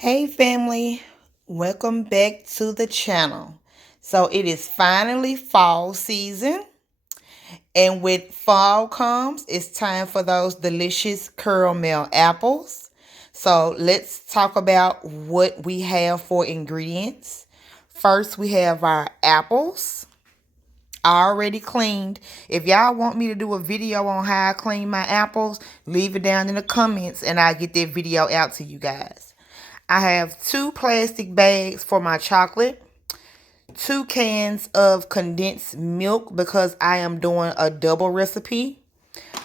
Hey family, welcome back to the channel. So it is finally fall season, and with fall comes, it's time for those delicious caramel apples. So let's talk about what we have for ingredients. First, we have our apples already cleaned. If y'all want me to do a video on how I clean my apples, leave it down in the comments and I'll get that video out to you guys. I have 2 plastic bags for my chocolate, 2 cans of condensed milk because I am doing a double recipe,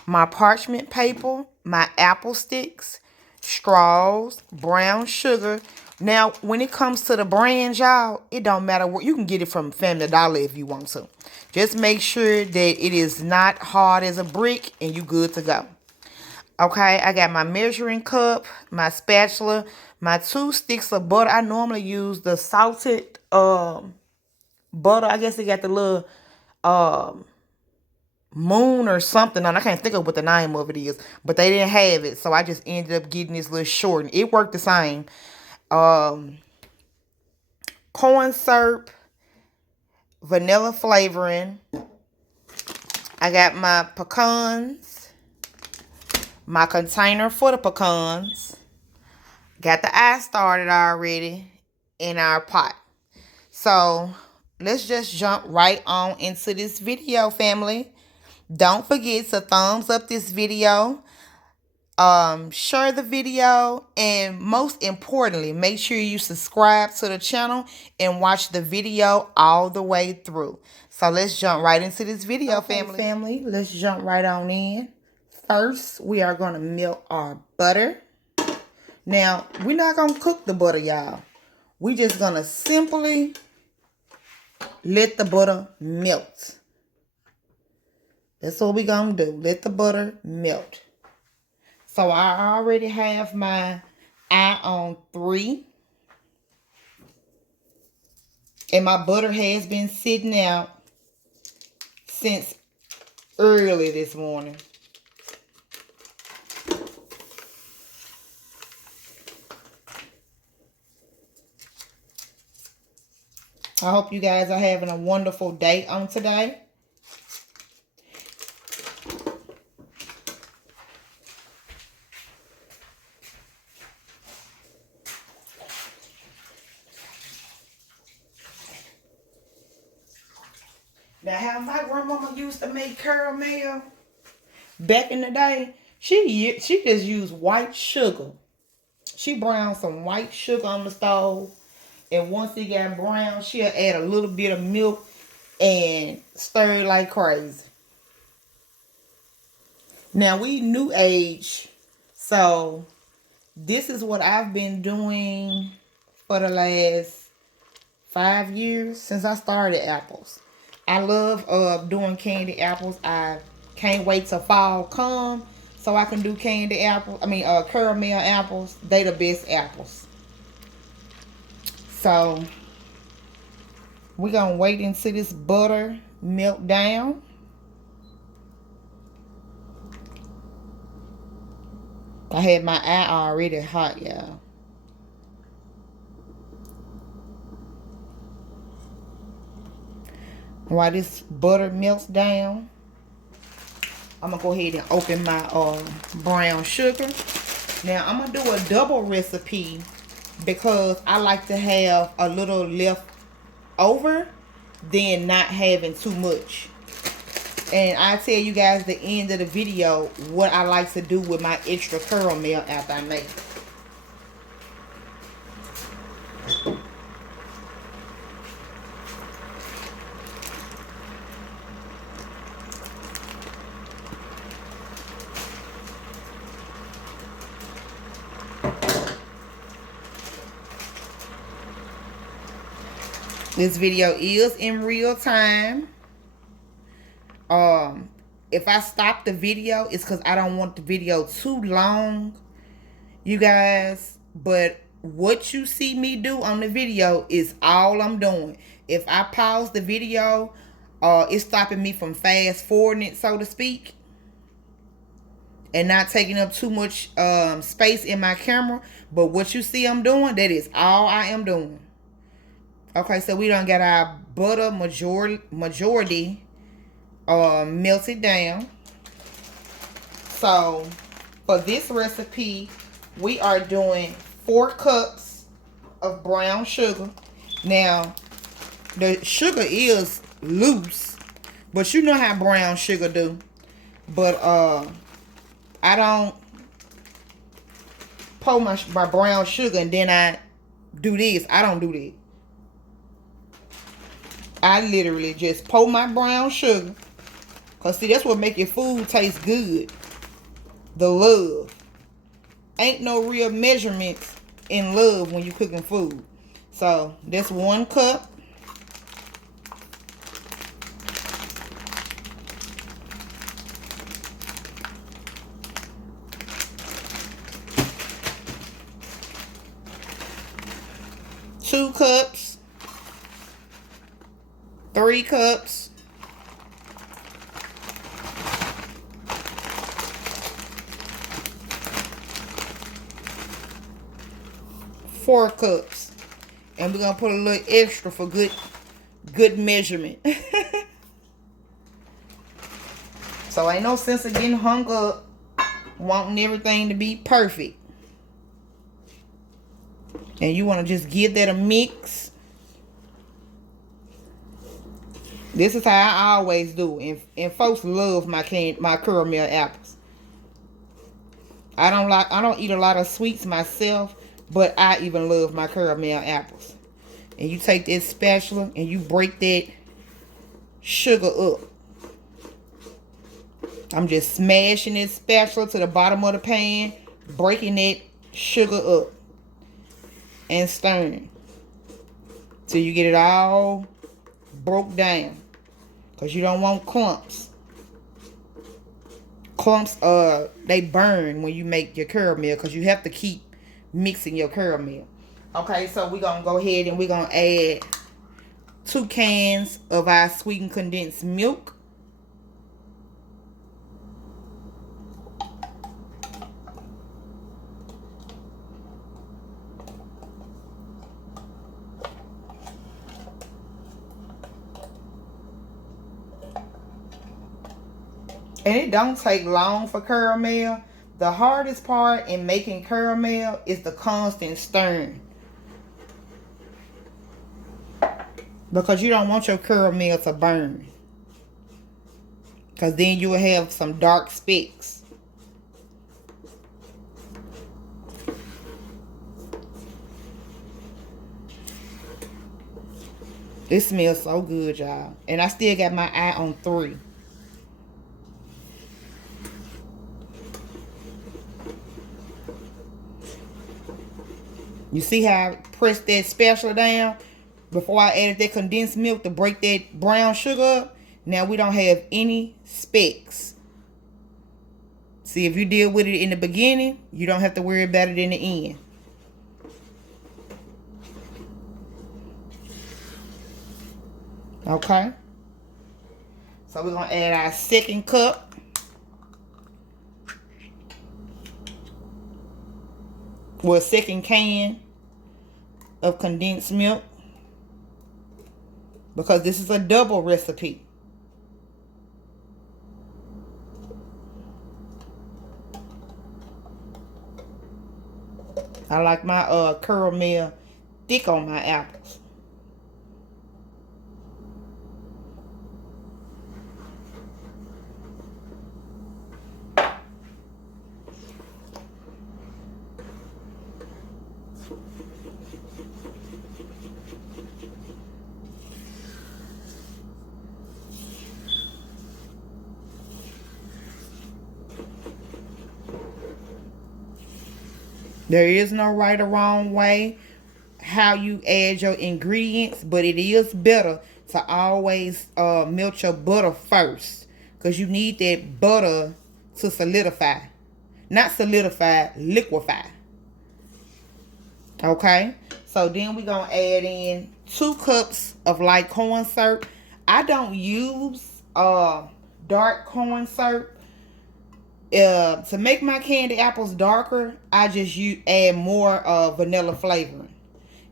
my parchment paper, my apple sticks, straws, brown sugar. Now, when it comes to the brands, y'all, it don't matter what. You can get it from Family Dollar if you want to. Just make sure that it is not hard as a brick and you good to go. Okay, I got my measuring cup, my spatula, my 2 sticks of butter. I normally use the salted butter. I guess they got the little moon or something on. I can't think of what the name of it is, but they didn't have it, so I just ended up getting this little short, and it worked the same. Corn syrup, vanilla flavoring. I got my pecans, my container for the pecans. Got the eye started already in our pot. So let's just jump right on into this video, family. Don't forget to thumbs up this video, share the video, and most importantly, make sure you subscribe to the channel and watch the video all the way through. So let's jump right into this video, family. Let's jump right on in. First, we are going to melt our butter. Now, we're not going to cook the butter, y'all. We're just going to simply let the butter melt. That's what we're going to do. Let the butter melt. So I already have my eye on 3. And my butter has been sitting out since early this morning. I hope you guys are having a wonderful day on today. Now, how my grandmama used to make caramel back in the day, she just used white sugar. She browned some white sugar on the stove. And once it got brown, she'll add a little bit of milk and stir it like crazy. Now, we new age, so this is what I've been doing for the last 5 years since I started apples. I love doing candy apples. I can't wait till fall come so I can do candy apples. Caramel apples. They the best apples. So we're going to wait until this butter melt down. I had my eye already hot, y'all. While this butter melts down, I'm going to go ahead and open my brown sugar. Now, I'm going to do a double recipe because I like to have a little left over than not having too much. And I tell you guys the end of the video what I like to do with my extra caramel after I make it. This video is in real time. If I stop the video, it's because I don't want the video too long, you guys. But what you see me do on the video is all I'm doing. If I pause the video, it's stopping me from fast forwarding it, so to speak. and not taking up too much space in my camera. But what you see I'm doing, that is all I am doing. Okay, so we done got our butter majority melted down. So for this recipe, we are doing 4 cups of brown sugar. Now, the sugar is loose, but you know how brown sugar do. But I don't pour my brown sugar and then I do this. I don't do that. I literally just pour my brown sugar. Because see, that's what make your food taste good. The love. Ain't no real measurements in love when you cooking food. So that's 1 cup. Two cups. 3 cups. 4 cups. And we're gonna put a little extra for good measurement. So ain't no sense of getting hung up wanting everything to be perfect. And you want to just give that a mix. This is how I always do. And folks love my caramel apples. I don't eat a lot of sweets myself, but I even love my caramel apples. And you take this spatula and you break that sugar up. I'm just smashing this spatula to the bottom of the pan, breaking that sugar up and stirring till you get it all broke down, because you don't want clumps. Clumps they burn when you make your caramel, because you have to keep mixing your caramel. Okay, so we're gonna go ahead and we're gonna add 2 cans of our sweetened condensed milk. And it don't take long for caramel. The hardest part in making caramel is the constant stirring. Because you don't want your caramel to burn. Because then you will have some dark specks. This smells so good, y'all. And I still got my eye on 3. You see how I pressed that spatula down before I added that condensed milk to break that brown sugar up? Now we don't have any specks. See, if you deal with it in the beginning, you don't have to worry about it in the end. Okay? So we're going to add our 2nd cup. Well, 2nd can of condensed milk, because this is a double recipe. I like my caramel thick on my apples. There is no right or wrong way how you add your ingredients, but it is better to always melt your butter first, because you need that butter to solidify. Not solidify, liquefy. Okay? So then we're going to add in 2 cups of light corn syrup. I don't use dark corn syrup. To make my candy apples darker, I just add more vanilla flavoring.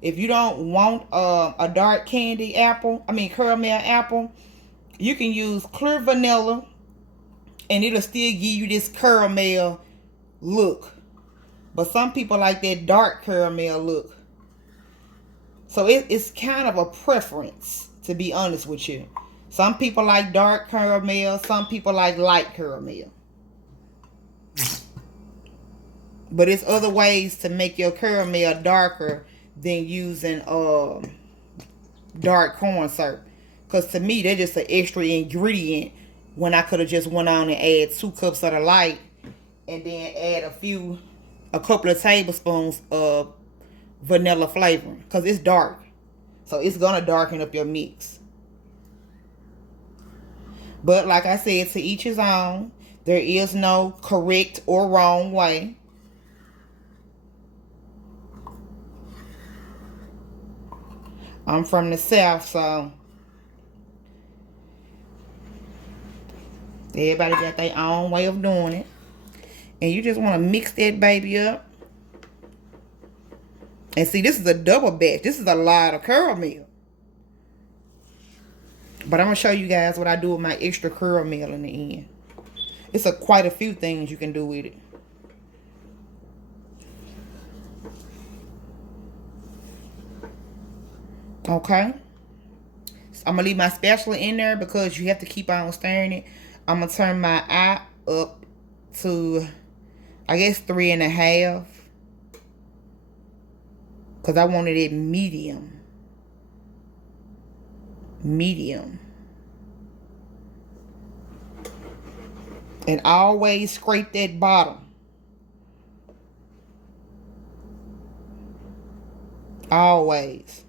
If you don't want a dark candy apple, caramel apple, you can use clear vanilla and it'll still give you this caramel look. But some people like that dark caramel look. So it's kind of a preference, to be honest with you. Some people like dark caramel, some people like light caramel. But it's other ways to make your caramel darker than using dark corn syrup. Because to me, they're just an extra ingredient when I could have just went on and add 2 cups of the light and then add a couple of tablespoons of vanilla flavoring. Because it's dark. So it's going to darken up your mix. But like I said, to each his own. There is no correct or wrong way. I'm from the South, so everybody got their own way of doing it. And you just want to mix that baby up. And see, this is a double batch. This is a lot of caramel. But I'm going to show you guys what I do with my extra caramel in the end. It's quite a few things you can do with it. Okay. So I'm going to leave my spatula in there because you have to keep on stirring it. I'm going to turn my eye up to, I guess, 3.5. Because I wanted it medium. Medium. And always scrape that bottom. Always.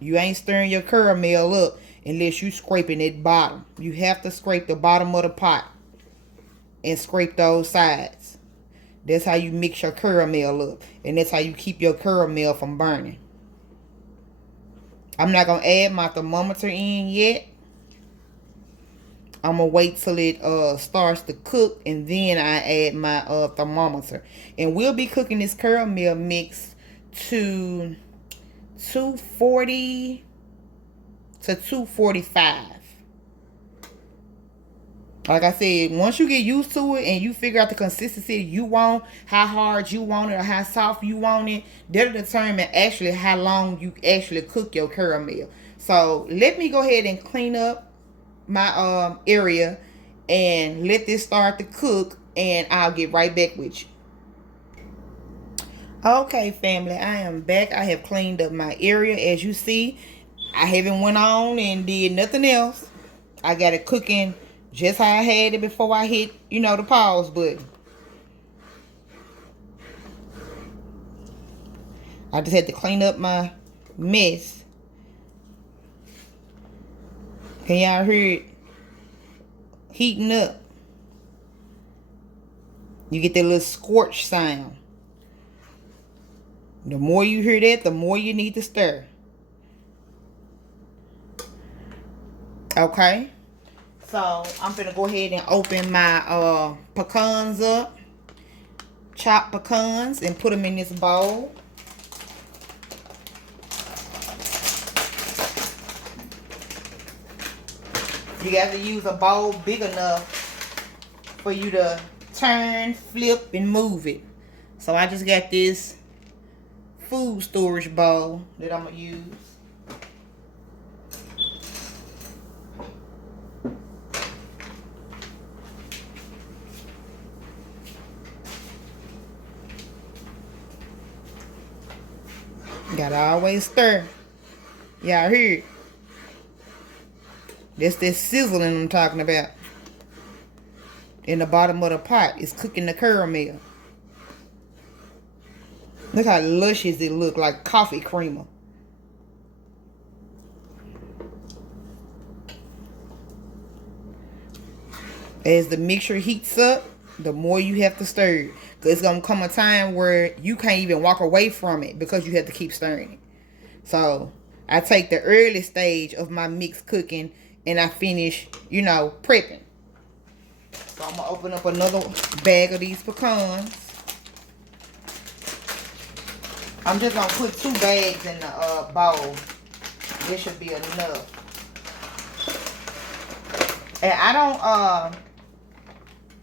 You ain't stirring your caramel up unless you scraping that bottom. You have to scrape the bottom of the pot and scrape those sides. That's how you mix your caramel up. And that's how you keep your caramel from burning. I'm not going to add my thermometer in yet. I'm going to wait till it starts to cook. And then I add my thermometer. And we'll be cooking this caramel mix to 240 to 245. Like I said, once you get used to it and you figure out the consistency you want, how hard you want it or how soft you want it, that'll determine actually how long you actually cook your caramel. So let me go ahead and clean up my area and let this start to cook, and I'll get right back with you. Okay, family, I am back. I have cleaned up my area. As you see, I haven't went on and did nothing else. I got it cooking just how I had it before I hit, the pause button. I just had to clean up my mess. Can y'all hear it heating up? You get that little scorch sound. The more you hear that, the more you need to stir. Okay. So I'm gonna go ahead and open my pecans up. Chopped pecans and put them in this bowl. You got to use a bowl big enough for you to turn, flip, and move it. So I just got this food storage bowl that I'm gonna use. Gotta always stir. Y'all hear it? That's that sizzling I'm talking about. In the bottom of the pot, it's cooking the caramel. Look how luscious it look, like coffee creamer. As the mixture heats up, the more you have to stir it. Because it's going to come a time where you can't even walk away from it because you have to keep stirring it. So, I take the early stage of my mix cooking and I finish, prepping. So I'm gonna open up another bag of these pecans. I'm just gonna put 2 bags in the bowl. This should be enough. And I don't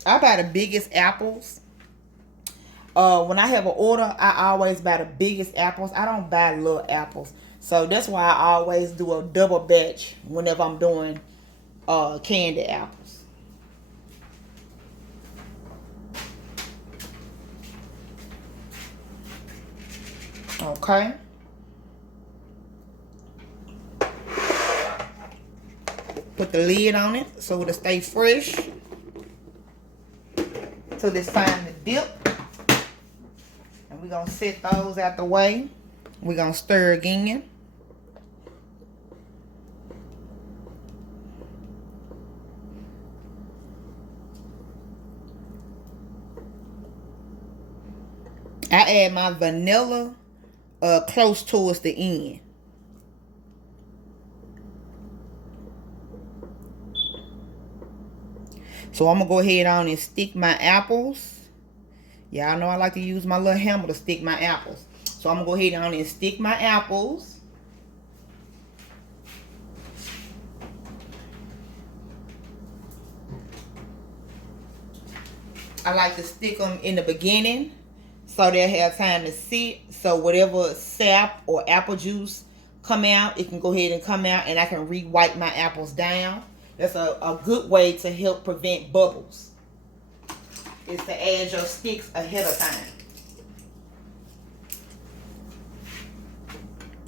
I buy the biggest apples. When I have an order, I always buy the biggest apples. I don't buy little apples. So that's why I always do a double batch whenever I'm doing candy apples. Okay. Put the lid on it so it'll stay fresh. Till it's time to dip. And we're going to set those out the way. We're going to stir again. I add my vanilla close towards the end. So I'm going to go ahead on and stick my apples. Y'all know I like to use my little hammer to stick my apples. So I'm going to go ahead on and stick my apples. I like to stick them in the beginning so they'll have time to sit. So whatever sap or apple juice come out, it can go ahead and come out and I can re-wipe my apples down. That's a good way to help prevent bubbles. Is to add your sticks ahead of time.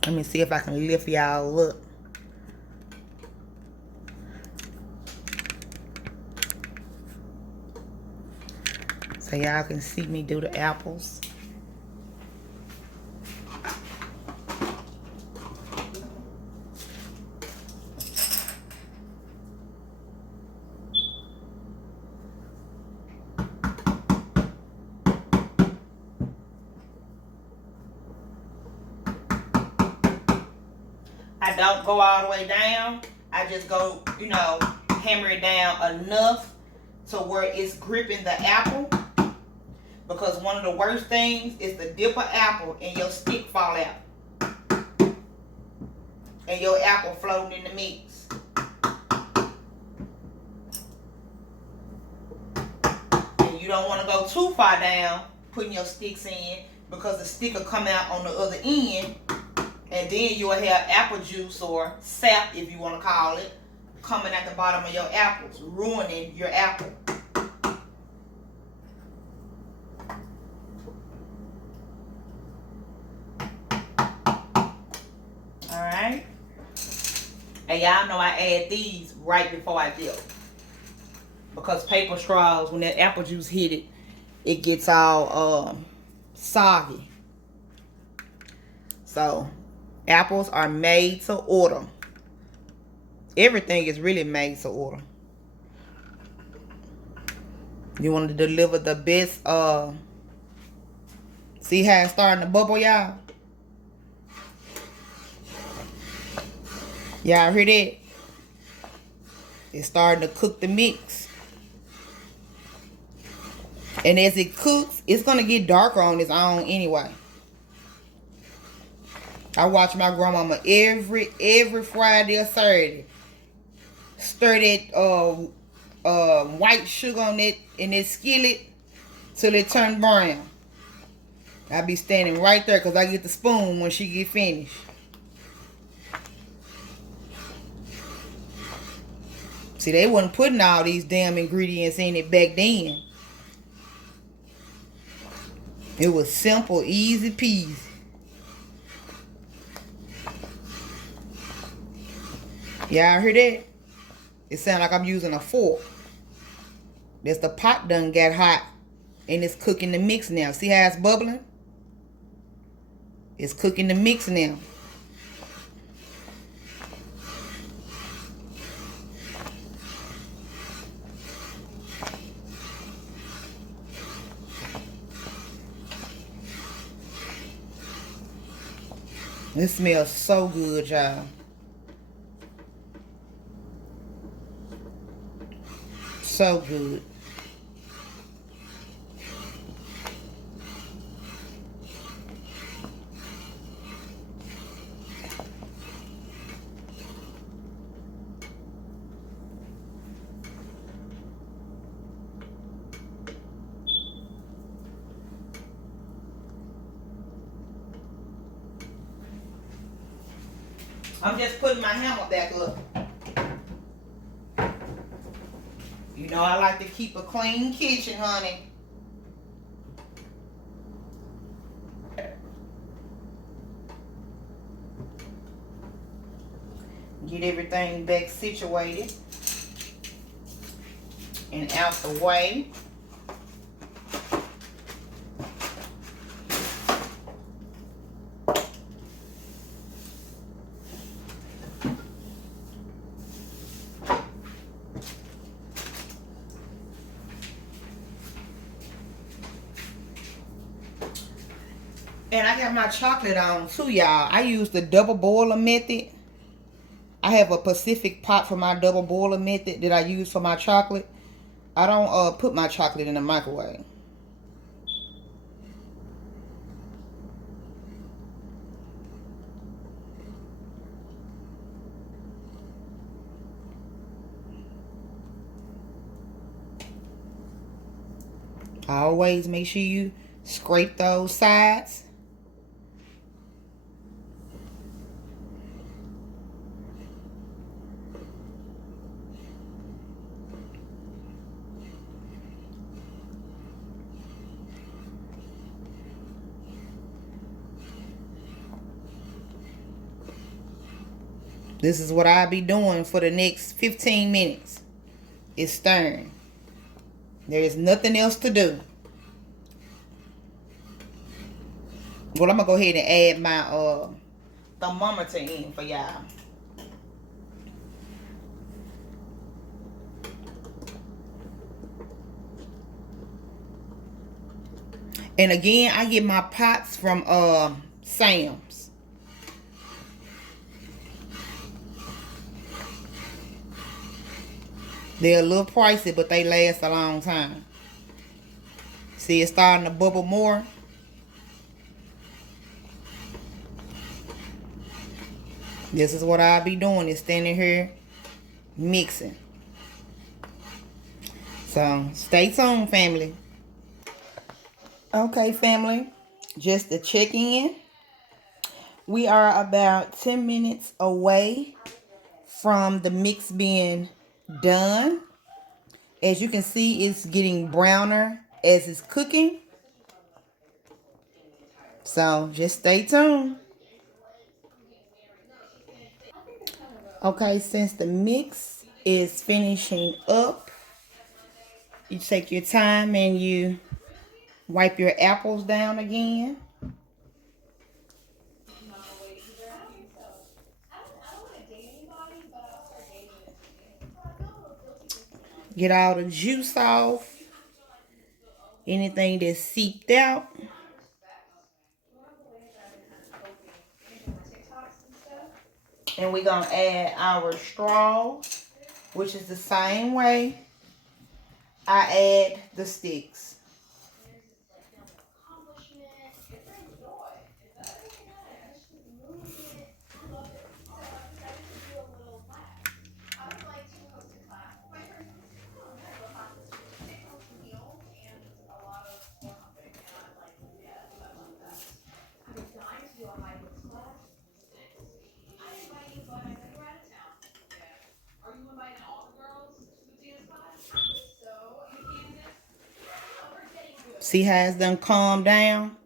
Let me see if I can lift y'all up. So y'all can see me do the apples. I don't go all the way down. I just go, you know, hammer it down enough to where it's gripping the apple. Because one of the worst things is to dip an apple and your stick fall out. And your apple floating in the mix. And you don't want to go too far down putting your sticks in because the stick will come out on the other end. And then you'll have apple juice or sap, if you want to call it, coming at the bottom of your apples, ruining your apple. Alright. And y'all know I add these right before I dip. Because paper straws, when that apple juice hit it, it gets all soggy. So apples are made to order. Everything is really made to order. You want to deliver the best. See how it's starting to bubble, y'all? Y'all hear that? It's starting to cook the mix. And as it cooks, it's going to get darker on its own anyway. I watch my grandmama every Friday or Saturday stir that white sugar on it in that skillet till it turn brown. I be standing right there because I get the spoon when she get finished. See, they wasn't putting all these damn ingredients in it back then. It was simple, easy peasy. Y'all hear that? It sounds like I'm using a fork. That's the pot done got hot. And it's cooking the mix now. See how it's bubbling? It's cooking the mix now. It smells so good, y'all. So good. I'm just putting my hammer back up. You know I like to keep a clean kitchen, honey. Get everything back situated and out the way. And I got my chocolate on too, y'all. I use the double boiler method. I have a Pacific pot for my double boiler method that I use for my chocolate. I don't put my chocolate in the microwave. Always make sure you scrape those sides. This is what I'll be doing for the next 15 minutes. Is stirring. There is nothing else to do. Well, I'm going to go ahead and add my thermometer in for y'all. And again, I get my pots from Sam's. They're a little pricey, but they last a long time. See, it's starting to bubble more. This is what I'll be doing, is standing here mixing. So, stay tuned, family. Okay, family, just to check in. We are about 10 minutes away from the mix being done. As you can see, it's getting browner as it's cooking. So just stay tuned. Okay, since the mix is finishing up, you take your time and you wipe your apples down again. Get all the juice off. Anything that's seeped out. And we're going to add our straws, which is the same way I add the sticks. See how it's done calmed down?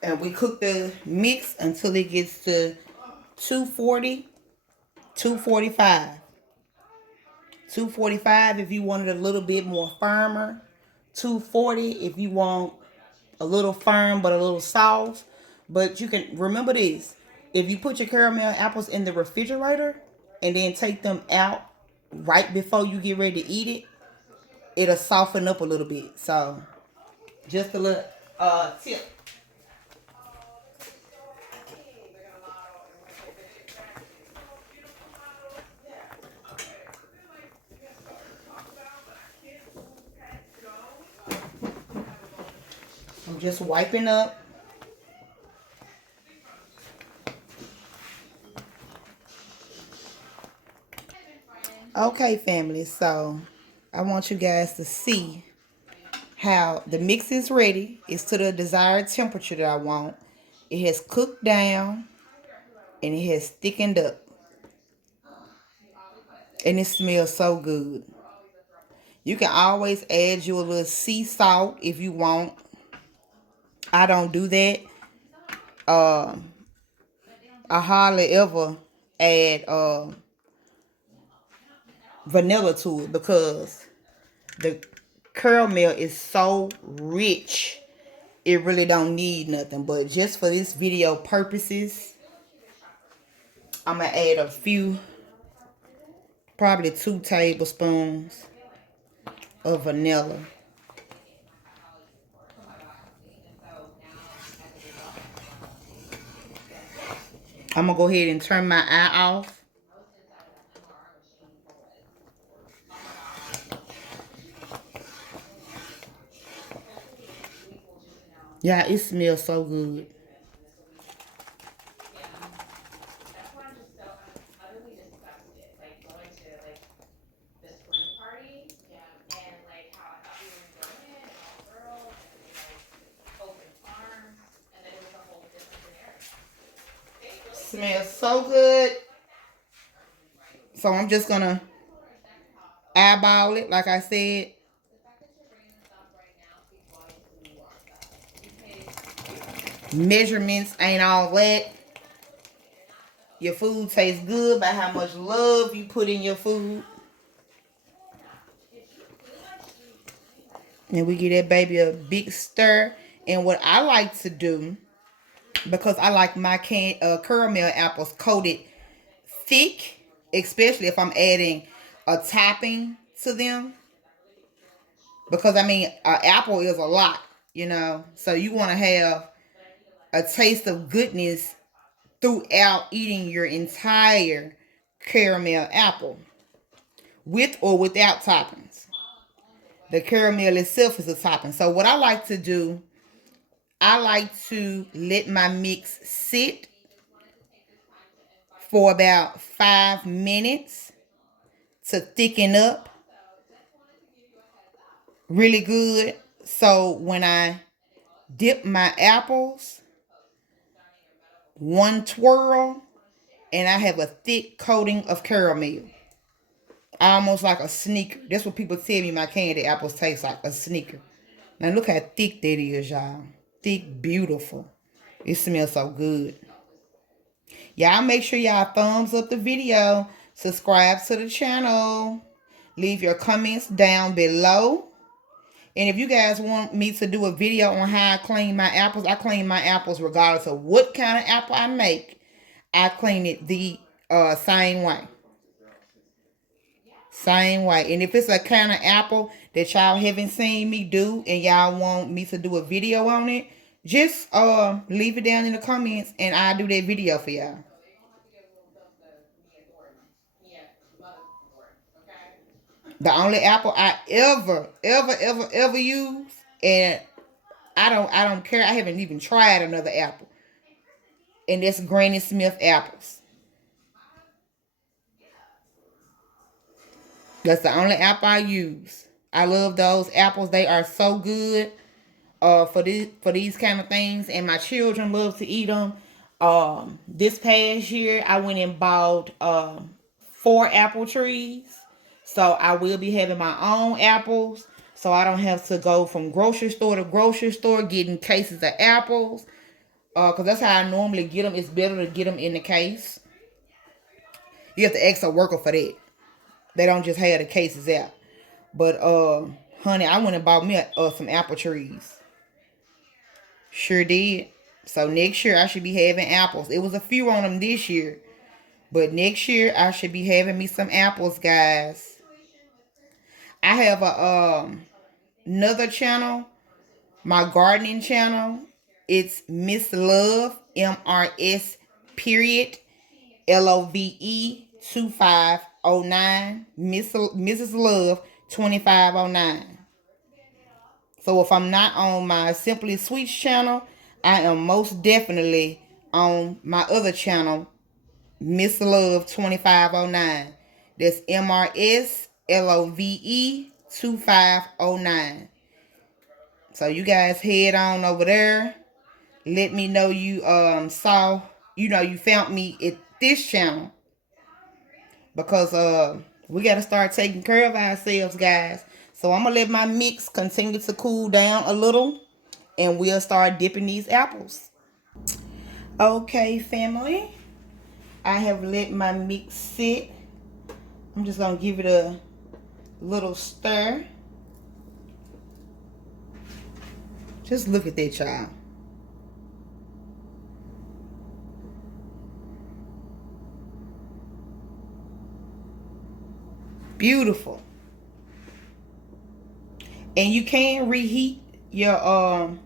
And we cook the mix until it gets to 240, 245. 245 if you want it a little bit more firmer. 240 if you want a little firm but a little soft. But you can remember this. If you put your caramel apples in the refrigerator and then take them out right before you get ready to eat it, it'll soften up a little bit. So just a little tip. I'm just wiping up. Okay, family, so I want you guys to see how the mix is ready. It's to the desired temperature that I want. It has cooked down and it has thickened up. And it smells so good. You can always add you a little sea salt if you want. I don't do that. I hardly ever add vanilla to it because the caramel is so rich. It really don't need nothing. But just for this video purposes, I'm going to add a few, probably 2 tablespoons of vanilla. I'm going to go ahead and turn my eye off. Yeah, it smells so good. Smells so good. So I'm just going to eyeball it like I said. Measurements ain't all that. Your food tastes good by how much love you put in your food. And we give that baby a big stir. And what I like to do, because I like my caramel apples coated thick, especially if I'm adding a topping to them. Because, I mean, an apple is a lot, you know. So you want to have a taste of goodness throughout eating your entire caramel apple. With or without toppings. The caramel itself is a topping. So what I like to do, I like to let my mix sit for about 5 minutes to thicken up really good. So when I dip my apples, one twirl, and I have a thick coating of caramel. Almost like a sneaker. That's what people tell me my candy apples taste like, a sneaker. Now look how thick that is, y'all. Thick, beautiful. It smells so good. Y'all make sure y'all thumbs up the video. Subscribe to the channel. Leave your comments down below. And if you guys want me to do a video on how I clean my apples, I clean my apples regardless of what kind of apple I make. I clean it the same way. Same way. And if it's a kind of apple that y'all haven't seen me do and y'all want me to do a video on it, just leave it down in the comments and I'll do that video for y'all. The only apple I ever use, and I don't care. I haven't even tried another apple. And that's Granny Smith apples. That's the only apple I use. I love those apples. They are so good for these kind of things. And my children love to eat them. This past year, I went and bought 4 apple trees. So I will be having my own apples. So I don't have to go from grocery store to grocery store getting cases of apples. Because that's how I normally get them. It's better to get them in the case. You have to ask a worker for that. They don't just have the cases out. But, honey, I went and bought me some apple trees. Sure did. So next year I should be having apples. It was a few on them this year. But next year I should be having me some apples, guys. I have a another channel, my gardening channel. It's Miss Love, MRS period LOVE 2509. Mrs. Love 2509. So if I'm not on my Simply Sweets channel, I am most definitely on my other channel, Miss Love 2509. That's MRS LOVE 2509. So you guys head on over there. Let me know you saw, you found me at this channel. Because we got to start taking care of ourselves, guys. So I'm going to let my mix continue to cool down a little. And we'll start dipping these apples. Okay, family. I have let my mix sit. I'm just going to give it a little stir. Just look at that, y'all. Beautiful. And you can reheat your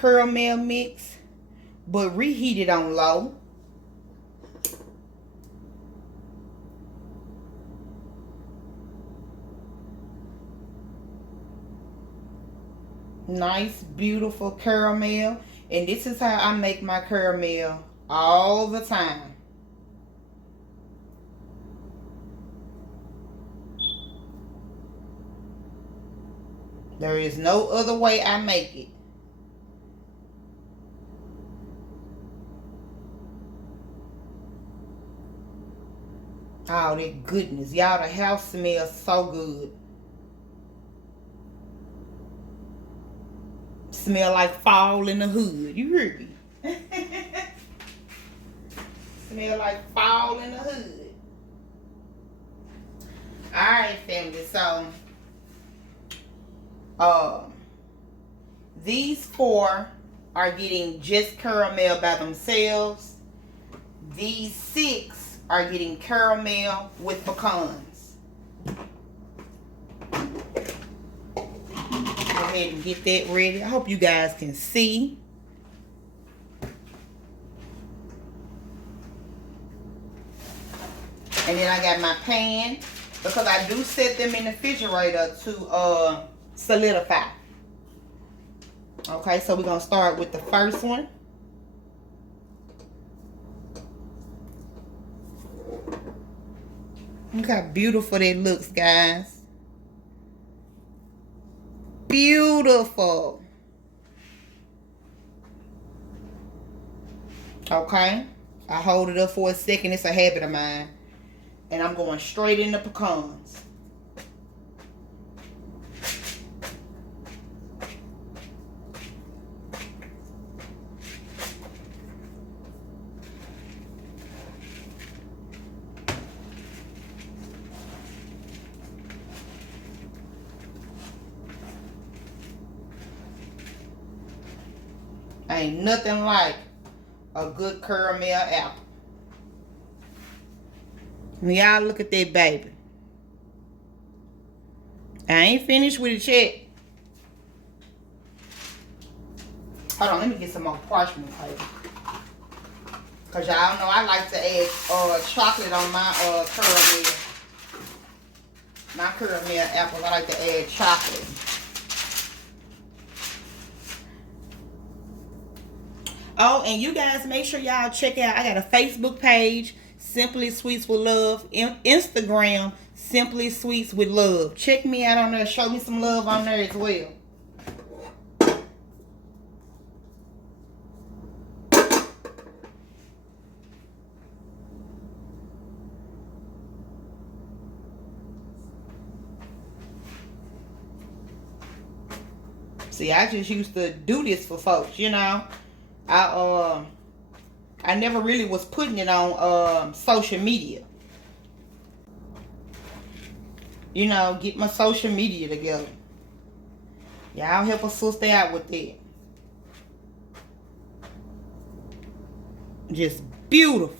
caramel mix, but reheat it on low. Nice, beautiful caramel. And this is how I make my caramel all the time. There is no other way I make it. Oh, that goodness. Y'all, the house smells so good. Smell like fall in the hood. You heard me? Smell like fall in the hood. Alright, family. So, these four are getting just caramel by themselves. These six are getting caramel with pecans. Go ahead and get that ready. I hope you guys can see. And then I got my pan, because I do set them in the refrigerator to solidify. Okay, so we're going to start with the first one. Look how beautiful that looks, guys. Beautiful. Okay, I hold it up for a second. It's a habit of mine. And I'm going straight in the pecans. Ain't nothing like a good caramel apple. Y'all look at that baby. I ain't finished with it yet. Hold on, let me get some more parchment paper. Because y'all know I like to add chocolate on my caramel. My caramel apples, I like to add chocolate. Oh, and you guys make sure y'all check out, I got a Facebook page, Simply Sweets with Love. Instagram, Simply Sweets with Love. Check me out on there. Show me some love on there as well. See, I just used to do this for folks, you know. I never really was putting it on social media. You know, get my social media together. Y'all help a sister out with that. Just beautiful.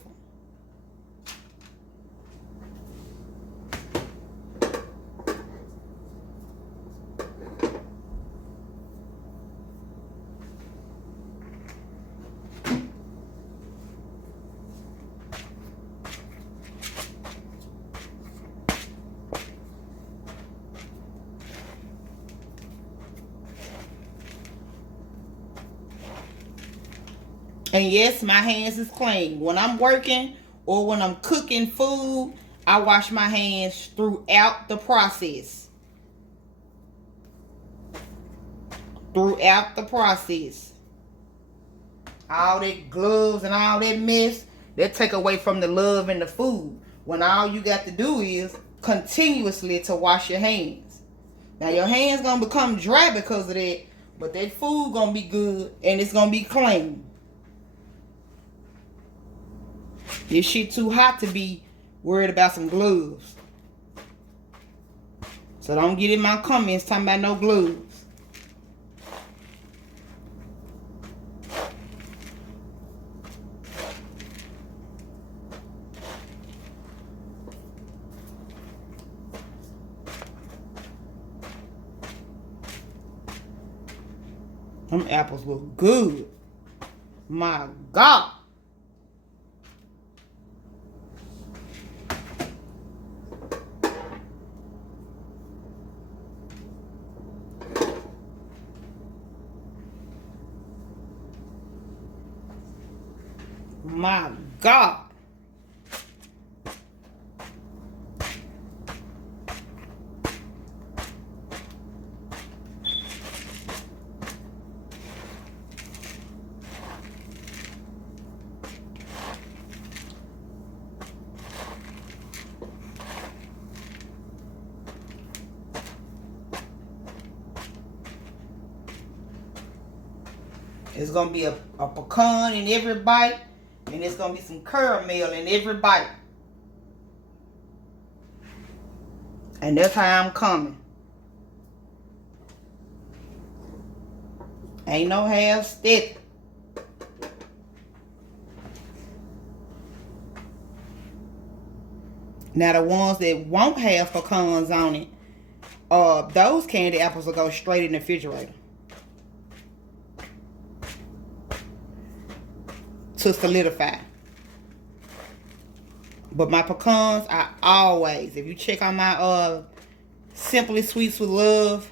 And yes, my hands is clean. When I'm working or when I'm cooking food, I wash my hands throughout the process. Throughout the process. All that gloves and all that mess, that take away from the love and the food. When all you got to do is continuously to wash your hands. Now your hands gonna become dry because of that, but that food gonna be good and it's gonna be clean. This shit too hot to be worried about some gloves. So don't get in my comments talking about no gloves. Them apples look good. My God. My God. It's gonna be a pecan in every bite, and it's gonna be some caramel in every bite. And that's how I'm coming. Ain't no half step. Now the ones that won't have pecans on it, those candy apples will go straight in the refrigerator to solidify. But my pecans, I always, if you check on my Simply Sweets with Love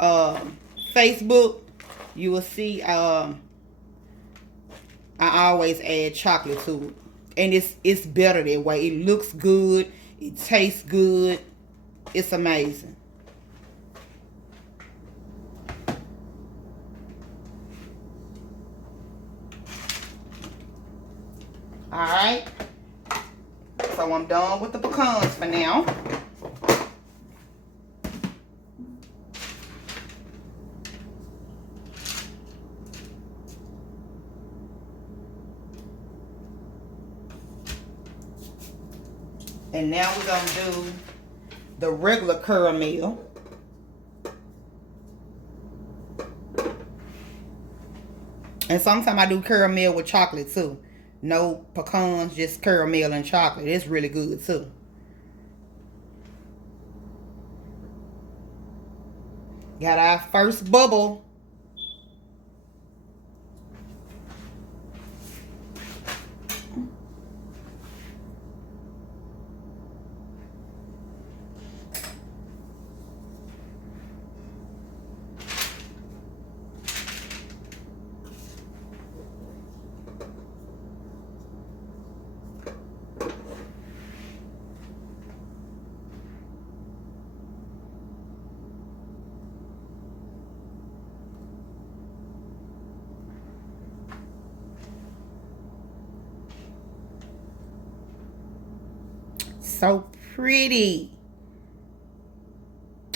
Facebook, you will see I always add chocolate to it. And it's better that way. It looks good. It tastes good. It's amazing. Alright. So I'm done with the pecans for now. And now we're going to do the regular caramel. And sometimes I do caramel with chocolate too. No pecans, just caramel and chocolate. It's really good too. Got our first bubble. So pretty.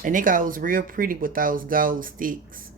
And it goes real pretty with those gold sticks.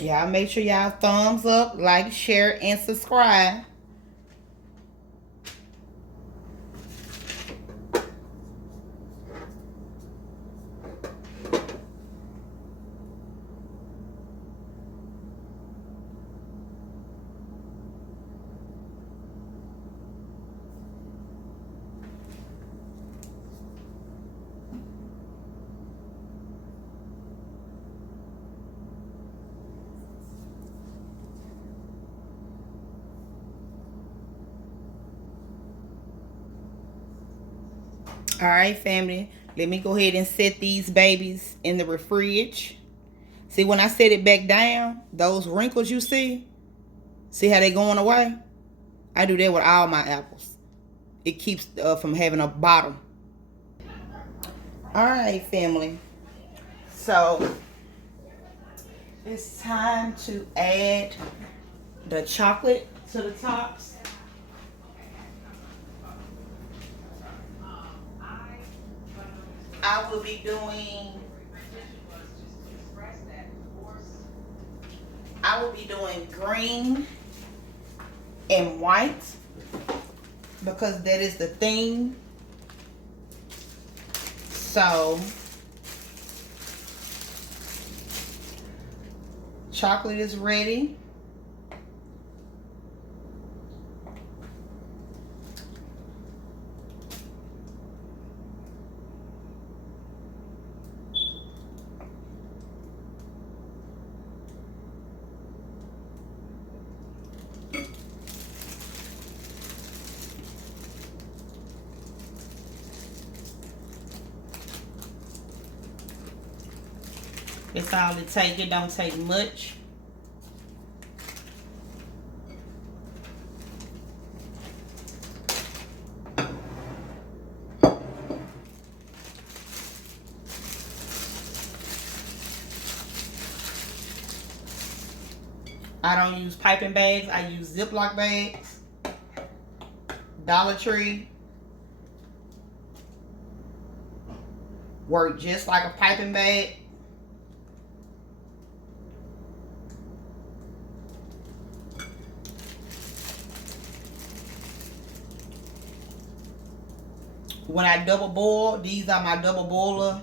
Y'all make sure y'all thumbs up, like, share, and subscribe. All right, family. Let me go ahead and set these babies in the fridge. See, when I set it back down, those wrinkles you see how they going away? I do that with all my apples. It keeps from having a bottom. All right, family. So it's time to add the chocolate to the tops. I will be doing green and white because that is the theme. So chocolate is ready. That's all it takes. It don't take much. I don't use piping bags. I use Ziploc bags. Dollar Tree. Work just like a piping bag. When I double boil, these are my double boiler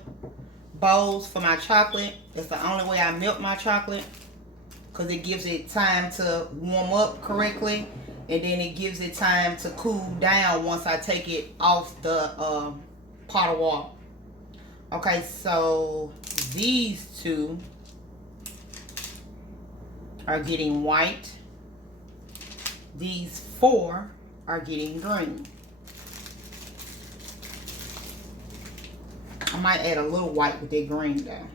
bowls for my chocolate. It's the only way I melt my chocolate because it gives it time to warm up correctly, and then it gives it time to cool down once I take it off the pot of water. Okay, so these two are getting white. These four are getting green. I might add a little white with that green though.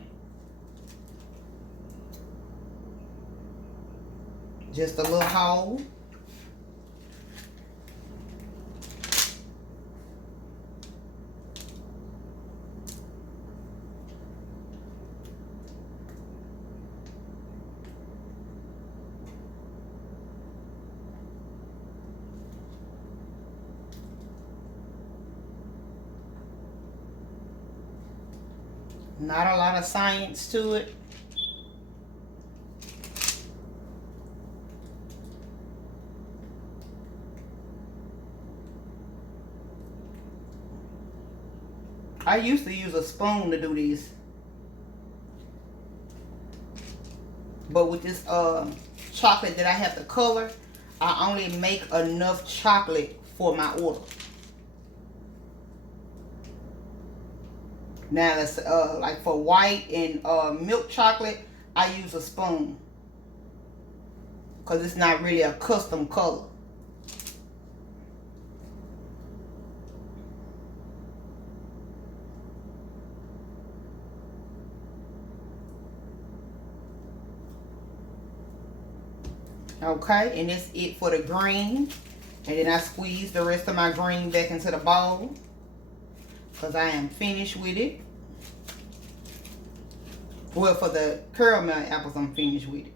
Just a little hole. Not a lot of science to it. I used to use a spoon to do these. But with this chocolate that I have to color, I only make enough chocolate for my order. Now that's like for white and milk chocolate, I use a spoon because it's not really a custom color. Okay, and that's it for the green. And then I squeeze the rest of my green back into the bowl because I am finished with it. Well, for the caramel apples, I'm finished with it.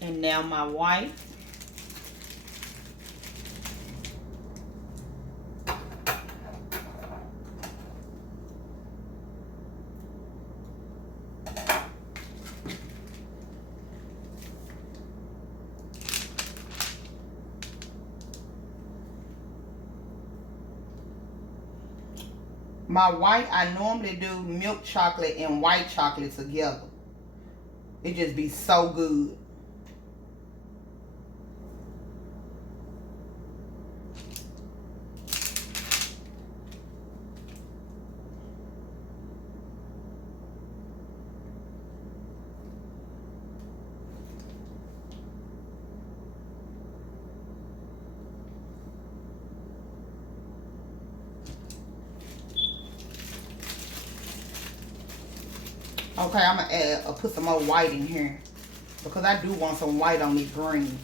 And now my white. My white, I normally do milk chocolate and white chocolate together. It just be so good. Okay, I'm gonna add, put some more white in here because I do want some white on this green.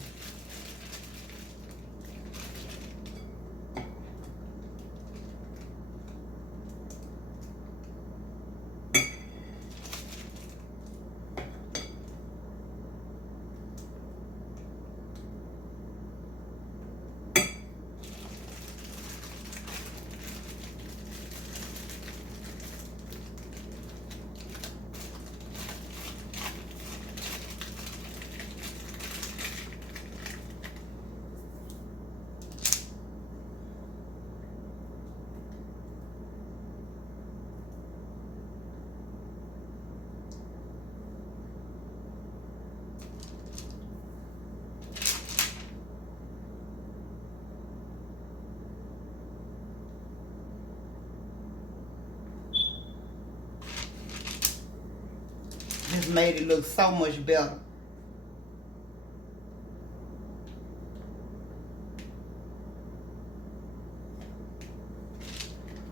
Just made it look so much better.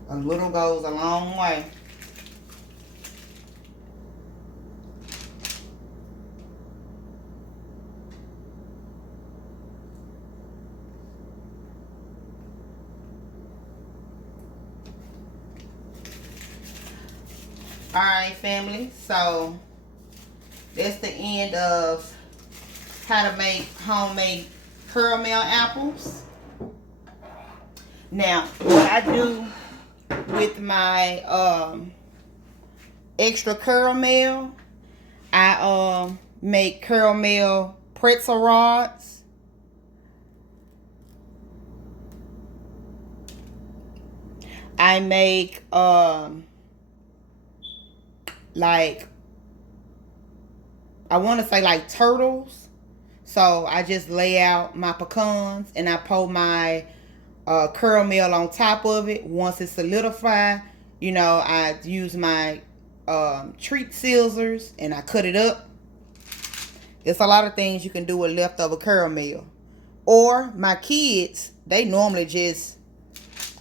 A little goes a long way. Alright, family, so that's the end of how to make homemade caramel apples. Now, what I do with my extra caramel, I make caramel pretzel rods. I make like, I want to say like turtles. So I just lay out my pecans and I pour my caramel on top of it. Once it's solidified, you know, I use my treat scissors and I cut it up. It's a lot of things you can do with leftover caramel. Or my kids, they normally just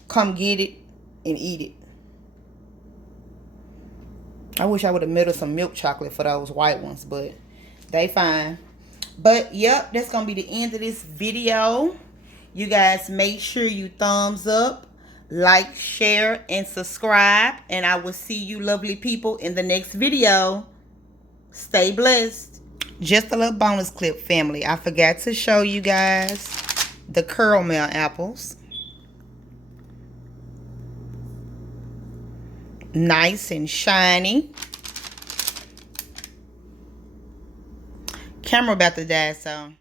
come get it and eat it. I wish I would have made her some milk chocolate for those white ones, but they fine. But yep, that's gonna be the end of this video. You guys make sure you thumbs up, like, share, and subscribe. And I will see you lovely people in the next video. Stay blessed. Just a little bonus clip, family. I forgot to show you guys the caramel apples. Nice and shiny. Camera about to die, so